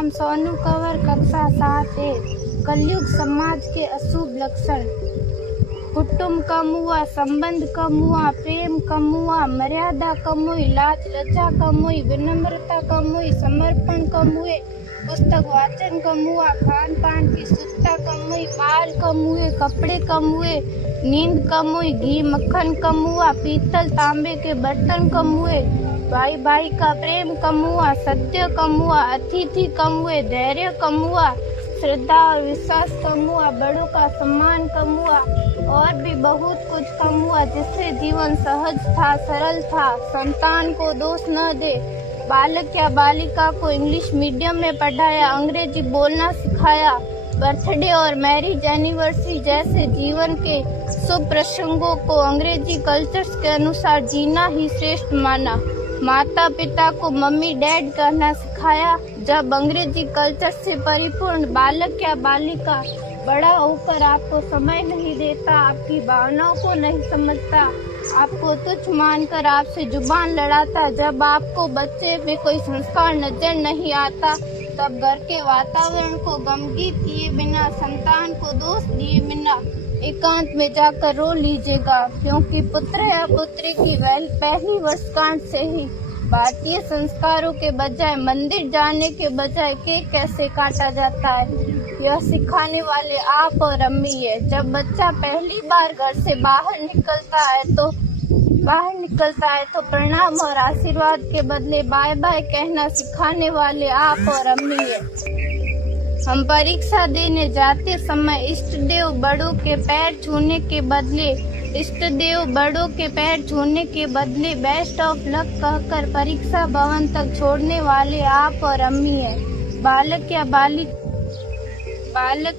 नाम सोनू कंवर, कक्षा 7A। कलयुग समाज के अशुभ लक्षण। कुटुंब कम हुआ, संबंध कम हुआ, प्रेम कम हुआ, मर्यादा कम हुई, लाज लज्जा कम हुई, विनम्रता कम हुई, समर्पण कम हुए, पुस्तक वाचन कम हुआ, खान पान की शुद्धता कम हुई, बाल कम हुए, कपड़े कम हुए, नींद कम हुई, घी मक्खन कम हुआ, पीतल तांबे के बर्तन कम हुए, भाई भाई का प्रेम कम हुआ, सत्य कम हुआ, अतिथि कम हुए, धैर्य कम हुआ, श्रद्धा और विश्वास कम हुआ, बड़ों का सम्मान कम हुआ और भी बहुत कुछ कम हुआ, जिससे जीवन सहज था, सरल था। संतान को दोष न दे। बालक या बालिका को इंग्लिश मीडियम में पढ़ाया, अंग्रेजी बोलना सिखाया, बर्थडे और मैरिज एनिवर्सरी जैसे जीवन के शुभ प्रसंगों को अंग्रेजी कल्चर्स के अनुसार जीना ही श्रेष्ठ माना। माता पिता को मम्मी डैड कहना सिखाया। जब अंग्रेजी कल्चर से परिपूर्ण बालक या बालिका बड़ा होकर आपको समय नहीं देता, आपकी भावनाओं को नहीं समझता, आपको तुच्छ मानकर आपसे जुबान लड़ाता, जब आपको बच्चे में कोई संस्कार नजर नहीं आता, तब घर के वातावरण को गमगीत किए बिना, संतान को दोष दिए बिना एकांत में जाकर रो लीजिएगा, क्योंकि पुत्र या पुत्री की पहली वर्षगांठ से ही भारतीय संस्कारों के बजाय, मंदिर जाने के बजाय केक कैसे काटा जाता है, यह सिखाने वाले आप और अम्मी है। जब बच्चा पहली बार घर से बाहर निकलता है तो प्रणाम और आशीर्वाद के बदले बाय बाय कहना सिखाने वाले आप और अम्मी है। हम परीक्षा देने जाते समय इष्ट देव बड़ों के पैर छूने के बदले बेस्ट ऑफ लक कहकर परीक्षा भवन तक छोड़ने वाले आप और अम्मी है। बालक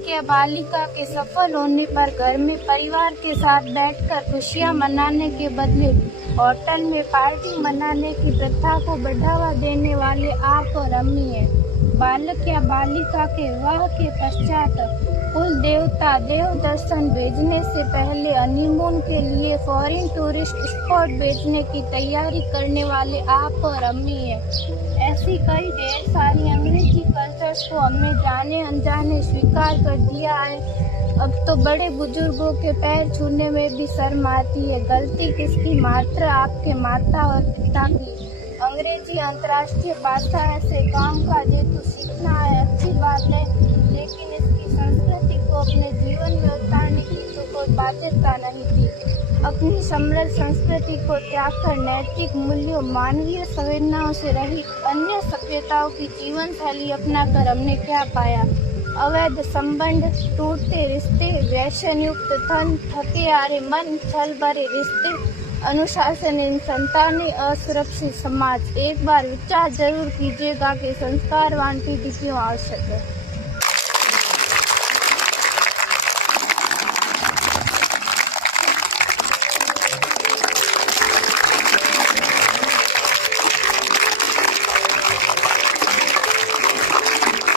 या बालिका के सफल होने पर घर में परिवार के साथ बैठकर खुशियां मनाने के बदले होटल में पार्टी मनाने की प्रथा को बढ़ावा देने वाले आप और अम्मी है। बालक या बालिका के विवाह के पश्चात कुल देवता देव दर्शन भेजने से पहले हनीमून के लिए फॉरेन टूरिस्ट स्पॉट भेजने की तैयारी करने वाले आप और अम्मी है। ऐसी कई ढेर सारी अंग्रेजी कल्चर्स को हमने जाने अनजाने स्वीकार कर दिया है। अब तो बड़े बुजुर्गों के पैर छूने में भी शर्म आती है। गलती किसकी? मात्र आपके माता और पिता की। अंग्रेजी अंतर्राष्ट्रीय भाषा है, से काम का जेतु सीखना है, अच्छी बात है, लेकिन इसकी संस्कृति को अपने जीवन में उतारने की तो कोई बाध्यता नहीं थी। अपनी समृद्ध संस्कृति को त्याग कर नैतिक मूल्यों, मानवीय संवेदनाओं से रहित अन्य सभ्यताओं की जीवन शैली अपना कर हमने क्या पाया? अवैध संबंध, टूटते रिश्ते, व्यसन युक्त धन, थके हारे मन, छल भरे रिश्ते, अनुशासनहीन संतानें, असुरक्षित समाज। एक बार विचार जरूर कीजिएगा कि संस्कारवान पीढ़ी क्यों आवश्यक है।